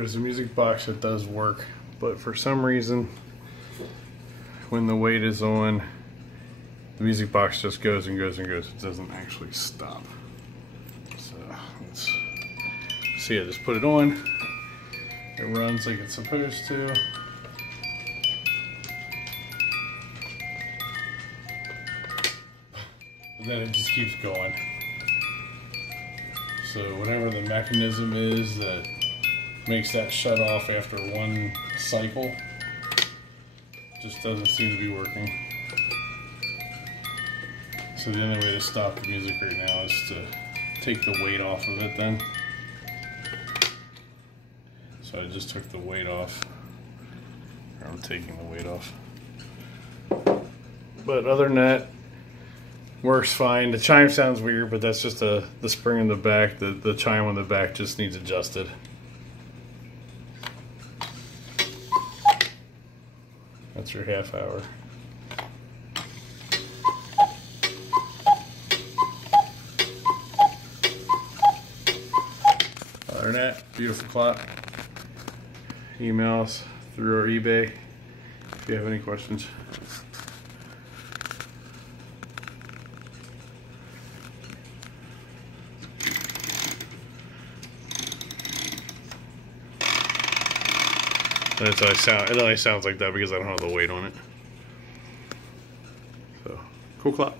there's a music box that does work, but for some reason, when the weight is on, the music box just goes and goes and goes. It doesn't actually stop. So let's see. I just put it on. It runs like it's supposed to. And then it just keeps going. So whatever the mechanism is that makes that shut off after one cycle just doesn't seem to be working. So the only way to stop the music right now is to take the weight off of it then. So I just took the weight off. Or I'm taking the weight off. But other than that, works fine. The chime sounds weird, but that's just the spring in the back. The chime on the back just needs adjusted. That's your half hour. Other than that, beautiful clock. Email us through our eBay if you have any questions. That's how I sound. It only sounds like that because I don't have the weight on it. So, cool clock.